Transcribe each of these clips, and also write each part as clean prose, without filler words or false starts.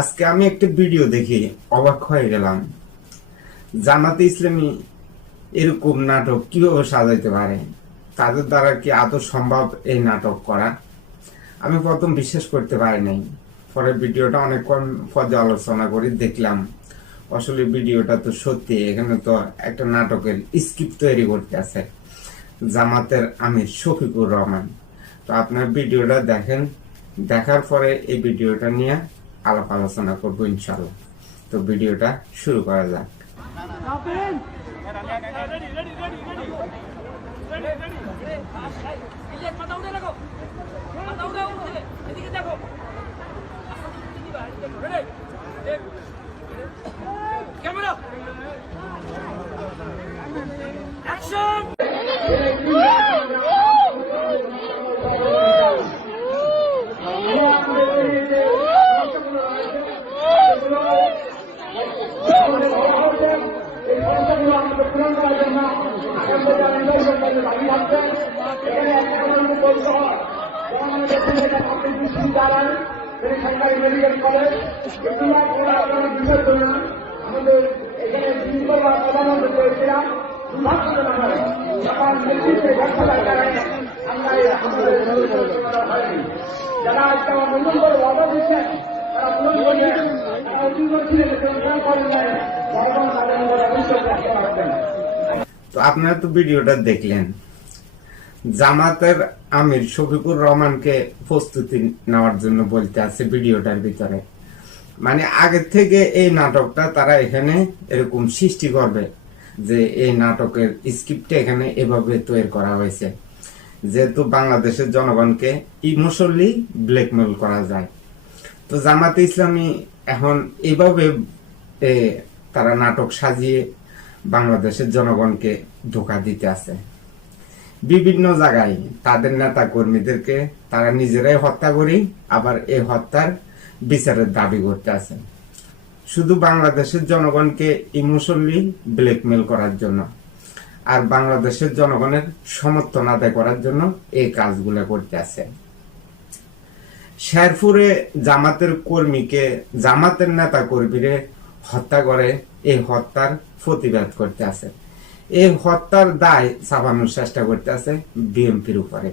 আজকে আমি একটা ভিডিও দেখে অবাক হয়ে গেলাম। জামাতে ইসলামী এরকম নাটক কিভাবে সাজাইতে পারে? তাদের দ্বারা কি আদৌ সম্ভব এই নাটক করা? আমি প্রথম বিশ্বাস করতে পারি নাই। পরে ভিডিওটা অনেকক্ষণ পর্যালোচনা করে দেখলাম আসলে ভিডিওটা তো সত্যি। এখানে তো একটা নাটকের স্ক্রিপ্ট তৈরি করতে আছে জামাতের আমির শফিকুর রহমান। তো আপনার ভিডিওটা দেখেন, দেখার পরে এই ভিডিওটা নিয়ে আলাপ আলোচনা করবো ইনশাল্লাহ। তো ভিডিওটা শুরু করা যাক। Camera action. সরকারি মেডিকেল কলেজ আমাদের এখানে প্রধানমন্ত্রী করেছিলাম দুর্ভাগ্যজনক নেতৃত্বে ব্যর্থতার কারণে আমরা হয়নি। যারা আজকে আমার নতুন করে অর্ডার দিচ্ছেন তারা পূরণ করছেন, তারা অতীত ছিলেন পূরণ করেন নাই, বর্তমান তাদের অভিযোগ রাখতে পারবেন। তো আপনারা তো ভিডিওটা দেখলেন। জামাতের আমির শফিকুর রহমানকে প্রস্তুতি নেওয়ার জন্য বলতে আছে ভিডিওটার ভিতরে। মানে আগে থেকে এই নাটকটা তারা এখানে এরকম সৃষ্টি করবে যে এই নাটকের স্ক্রিপ্টটা এখানে এভাবে তৈরি করা হয়েছে যেহেতু বাংলাদেশের জনগণকে ইমোশনালি ব্ল্যাকমেল করা যায়। তো জামাতে ইসলামী এখন এইভাবে তারা নাটক সাজিয়ে বাংলাদেশের জনগণকে ধোঁকা দিতে আছে। বিভিন্ন জায়গায় তাদের নেতা কর্মীদেরকে তারা নিজেরাই হত্যা করে আবার এই হত্যার বিচারের দাবি করতে আছে শুধু বাংলাদেশের জনগণকে ইমোশনালি ব্ল্যাকমেল করার জন্য আর বাংলাদেশের জনগণের সমর্থন আদায় করার জন্য এই কাজগুলো করতে আছে। শেরপুরে জামাতের কর্মীকে জামাতের নেতা কর্মীরে হত্যা করে এই হত্যার প্রতিবাদ করতে আছে। এই হত্যার দায় চাপানোর চেষ্টা করতে আছে বিএনপির উপরে।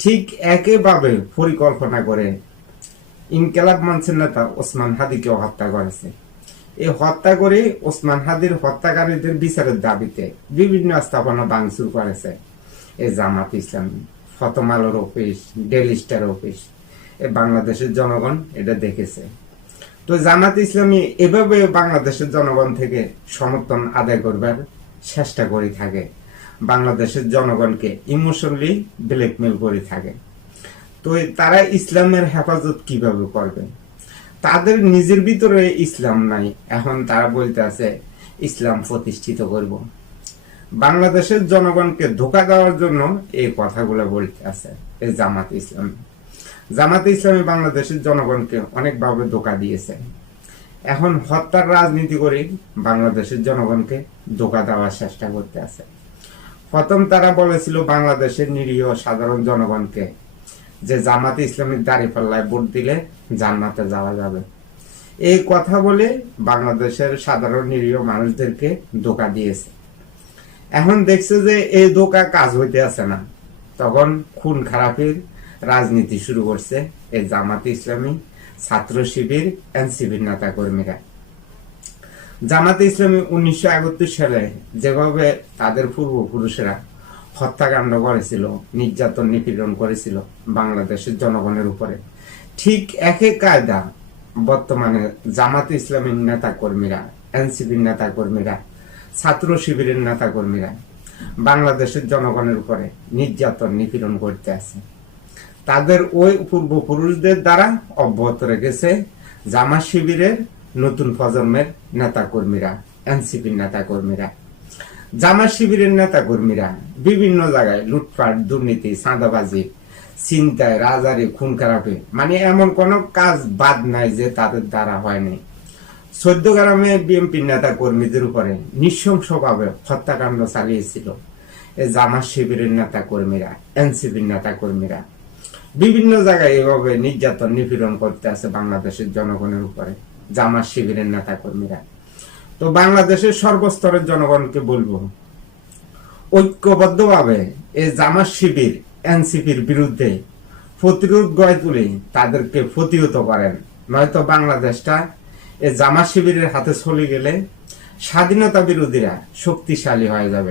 ঠিক একইভাবে পরিকল্পনা করে ইনকিলাব মঞ্চের নেতা ওসমান হাদিকেও হত্যা করেছে। এই হত্যা করে ওসমান হাদির হত্যাকারীদের বিচারের দাবিতে বিভিন্ন স্থাপনা ভাঙচুর করেছে এই জামাত ইসলামী, প্রথম আলোর অফিস, ডেইলি স্টার অফিস। এই বাংলাদেশের জনগণ এটা দেখেছে। তো জামাত ইসলামী এভাবে বাংলাদেশের জনগণ থেকে সমর্থন আদায় করবার চেষ্টা করে থাকে, বাংলাদেশের জনগণকে ইমোশনালি ব্ল্যাকমেল করে থাকে। তো তারা ইসলামের হেফাজত কিভাবে করবে? তাদের নিজের ভিতরে ইসলাম নাই, এখন তারা বলতে আছে ইসলাম প্রতিষ্ঠিত করব। বাংলাদেশের জনগণকে ধোঁকা দেওয়ার জন্য এই কথাগুলো বলতে আছে এই জামাত ইসলামী। জামাত ইসলামী বাংলাদেশের জনগণকে অনেকভাবে ধোঁকা দিয়েছে। এখন হত্যার রাজনীতি করে বাংলাদেশের জনগণকে ধোঁকা দেওয়ার চেষ্টা করতে আছে। প্রথম তারা বলেছিল বাংলাদেশের নিরীহ সাধারণ জনগণকে যে জামাতে ইসলামিক দাঁড়িপাল্লায় ভোট দিলে জান্নাতে যাওয়া যাবে। এই কথা বলে বাংলাদেশের সাধারণ নিরীহ মানুষদেরকে ধোঁকা দিয়েছে। এখন দেখছে যে এই ধোঁকা কাজ হইতে আছে না, তখন খুন খারাপের রাজনীতি শুরু করছে এই জামাতে ইসলামী, ছাত্র শিবির, এনসিপির নেতা কর্মীরা। জামাতে ইসলামী 1971 সালে যেভাবে তাদের পূর্বপুরুষেরা হত্যাকাণ্ড করেছিল, নির্যাতন নিপীড়ন করেছিল বাংলাদেশের জনগণের উপরে, ঠিক একই কায়দা বর্তমানে জামাতে ইসলামীর নেতা কর্মীরা, এনসিপির নেতা কর্মীরা, ছাত্র শিবিরের নেতা কর্মীরা বাংলাদেশের জনগণের উপরে নির্যাতন নিপীড়ন করতে আছে। তাদের ওই পূর্বপুরুষদের দ্বারা অব্যাহত রেখেছে জামাত শিবিরের নতুন প্রজন্মের নেতা কর্মীরা, এনসিপির নেতা কর্মীরা। জামাত শিবিরের নেতা কর্মীরা বিভিন্ন জায়গায় লুটপাট, দুর্নীতি, চাঁদাবাজি, ছিনতাই, রাজারি, খুন খারাপে, মানে এমন কোন কাজ বাদ নাই যে তাদের দ্বারা হয়নি। 14 গ্রামে বিএনপির নেতা কর্মীদের উপরে নৃশংসভাবে হত্যাকাণ্ড চালিয়েছিল এই জামাত শিবিরের নেতা কর্মীরা, এনসিপির নেতা কর্মীরা। বিভিন্ন জায়গায় এভাবে নির্যাতন নিপীড়ন করতে আছে বাংলাদেশের জনগণের উপরে জামাত শিবিরের নেতা কর্মীরা। তো বাংলাদেশের সর্বস্তরের জনগণকে বলবো, ঐক্যবদ্ধভাবে এই জামাত শিবির এনসিপির বিরুদ্ধে প্রতিরোধ গড়ে তুলে তাদেরকে প্রতিহত করেন, নয়তো বাংলাদেশটা এই জামাত শিবিরের হাতে চলে গেলে স্বাধীনতা বিরোধীরা শক্তিশালী হয়ে যাবে।